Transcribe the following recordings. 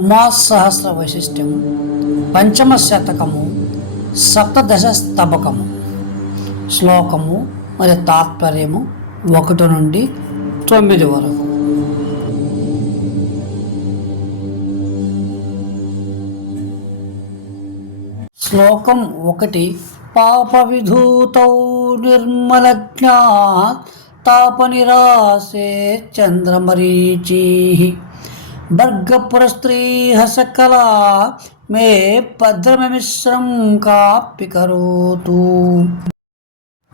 ఉమాసహస్ర వైశిష్ట్యము పంచమ శతకము సప్తదశ స్తబకము. శ్లోకము మరియు తాత్పర్యము ఒకటి నుండి తొమ్మిది వరకు. శ్లోకం ఒకటి పాప విధూతౌ నిర్మలజ్ఞా తాపనిరాసే చంద్రమరీచీ. భర్గపురస్త్రీహ హసకళ మే భద్రమమిశ్రం కాపి కరోతు.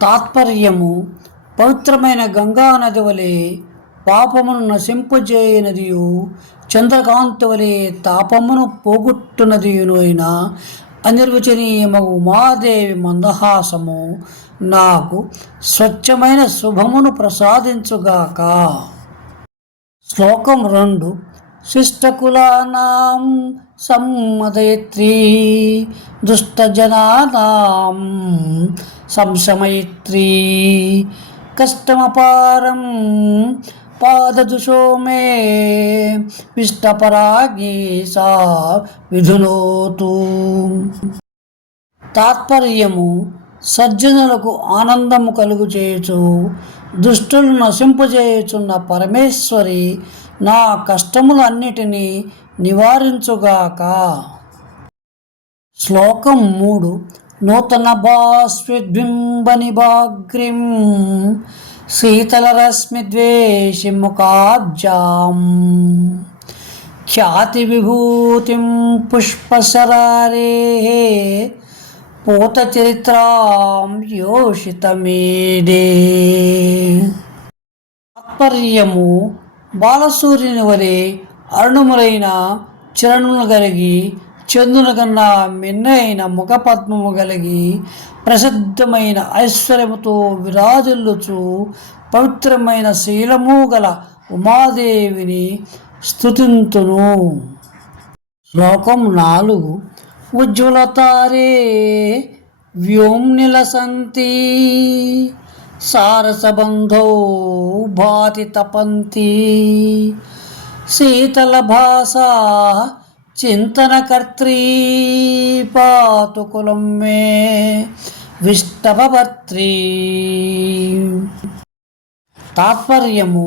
తాత్పర్యము పవిత్రమైన గంగా నది వలె పాపమును నశింపజేయనదియు చంద్రకాంతి వలె తాపమును పోగొట్టునదియును అయిన అనిర్వచనీయమగు ఉమాదేవి మందహాసము నాకు స్వచ్ఛమైన శుభమును ప్రసాదించుగాక. శ్లోకం రెండు శిష్టకులానాం సమ్మదయత్రీ దుష్టజనానాం సంశమయత్రీ. కష్టమపారం పాదదుషో మే విష్టపరాగి సా విధునోతు. తాత్పర్యము సజ్జనులకు ఆనందము కలుగు చేయుచు దుష్టులను నశింపజేయుచున్న పరమేశ్వరి నా కష్టములన్నిటినీ నివారించుగాక. శ్లోకం మూడు. నూతన భాస్విద్బింబ నిభాగ్రిం శీతలరశ్మిద్వేషి ముఖాబ్జాం ఖ్యాతి విభూతిం పుష్పశరారే పూతచరిత్రాం యోషితమేడే తాత్పర్యము బాలసూర్యుని వలె అరుణములైన చరణములు కలిగి చంద్రుని కన్నా మిన్నైన ముఖపద్మము కలిగి ప్రసిద్ధమైన ఐశ్వర్యముతో విరాజిల్లుచు పవిత్రమైన శీలము గల ఉమాదేవిని స్థుతింతును శ్లోకం నాలుగు. ఉజ్వలతారే వ్యోమ్నిలసంతి. సారసబంధౌ భాతి తపంతి శీతలభాసా చింతనకర్త్రీ పాతుకులం మే విష్టభర్త్రీ తాత్పర్యము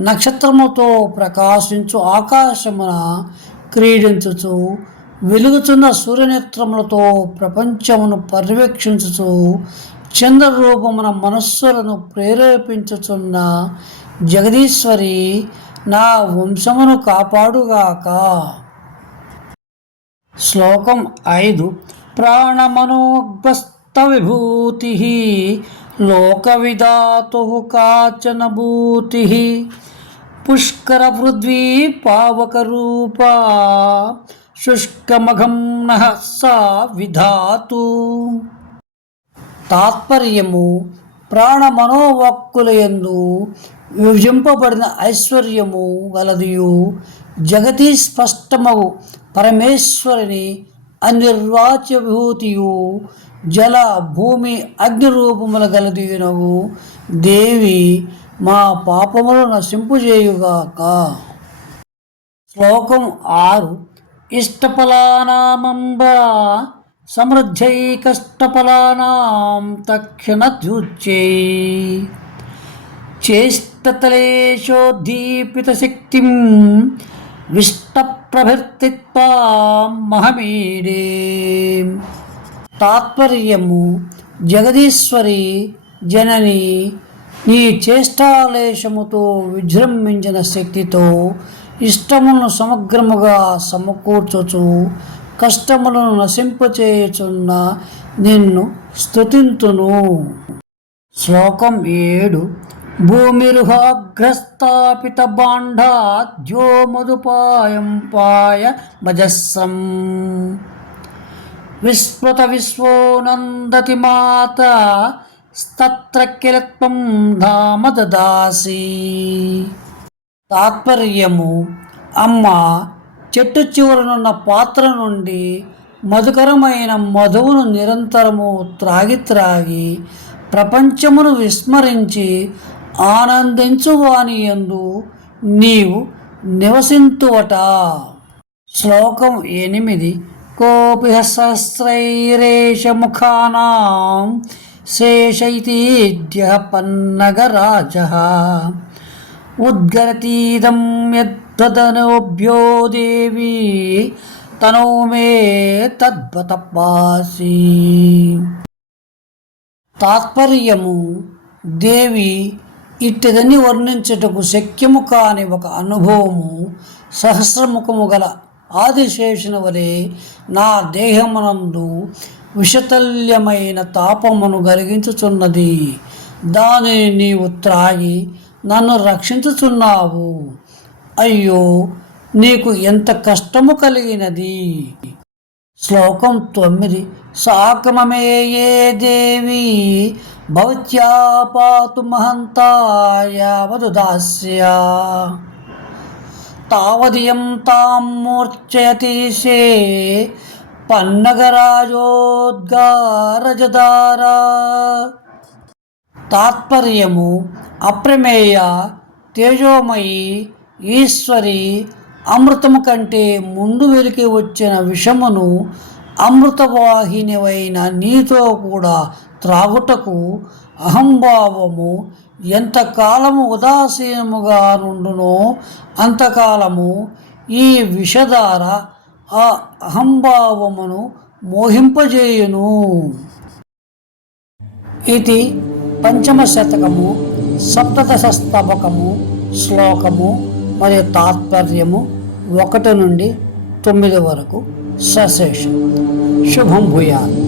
నక్షత్రముతో ప్రకాశించు ఆకాశమున క్రీడించుచు వెలుగుచున్న సూర్యనేత్రములతో ప్రపంచమును పర్యవేక్షించుచు చంద్రరూపమున మనస్సులను ప్రేరేపించుచున్న జగదీశ్వరి నా వంశమును కాపాడుగాక. శ్లోకం ఐదు. ప్రాణమనోగ్రస్త విభూతి లోకవిధాతు కాచన భూతి పుష్కర పృథ్వీ పావకరూపా శుష్కమఘం సా విధాతు. తాత్పర్యము ప్రాణ మనోవాక్కులయందు విభజింపబడిన ఐశ్వర్యము గలదియు జగతి స్పష్టమగు పరమేశ్వరిని అనిర్వాచ్య విభూతియు జల భూమి అగ్ని రూపముల గలదియునగు దేవి మా పాపములు నశింపుజేయుగాక. శ్లోకం ఆరు. ఇష్టఫలానామంబ సమృద్ధ్యై కష్టఫలానాం తక్షణద్యుచ్చై చేష్టతలేశోద్దీపిత శక్తిం విష్టప్రభర్తిత్వాం మహమీడే. తాత్పర్యము జగదీశ్వరి జనని నీ చేష్టాలేశముతో విజృంభించిన శక్తితో ఇష్టమును సమగ్రముగా సమకూర్చుచు కష్టములను నశింపచేయుచున్న నిన్ను స్థుతింతును శ్లోకం ఏడు. భూమిరుహాగ్రస్థాపిత బాండాద్యో మధుపాయం పాయ భజస్సం విస్మృత విశ్వోనందతి మాత స్తత్ర కిలత్వం ధామ దదాసి. తాత్పర్యము. అమ్మ చెట్టు చివరనున్న పాత్ర నుండి మధుకరమైన మధువును నిరంతరము త్రాగి త్రాగి ప్రపంచమును విస్మరించి ఆనందించువాని యందు నీవు నివసింతువట. శ్లోకం ఎనిమిది. కోపి సహస్రైరేషముఖానాం శేషైతీద్య పన్నగరాజ. ఉద్గరతీదం యద్వదనోభ్యో దేవి తనో మే తద్వతపాసి తాత్పర్యము దేవి ఇట్టిదని వర్ణించుటకు శక్యము కాని ఒక అనుభవము సహస్రముఖము గల ఆదిశేషుని వలె నా దేహమునందు విషతల్యమైన తాపమును కలిగించుచున్నది. దానిని నీవు త్రాగి నన్ను రక్షించుచున్నావు. అయ్యో నీకు ఎంత కష్టము కలిగినది? శ్లోకం తొమ్మిది. సాకమమే ఏ దేవి? భవత్యాపాతు మహంతాయవదు దాస్యా తావదియం తాం మూర్ఛయతిశే పన్నగరాజోద్గారజదారా తాత్పర్యము అప్రమేయ తేజోమయి ఈశ్వరి అమృతము కంటే ముందు వెలికి వచ్చిన విషమును అమృతవాహినివైన నీతో కూడా త్రాగుటకు అహంభావము ఎంతకాలము ఉదాసీనముగా నుండునో అంతకాలము ఈ విషధార ఆ అహంభావమును మోహింపజేయును. ఇది పంచమ శతకము సప్తదశ స్తబకము శ్లోకము మరియు తాత్పర్యము ఒకటి నుండి తొమ్మిది వరకు సశేషం. శుభం భూయాలు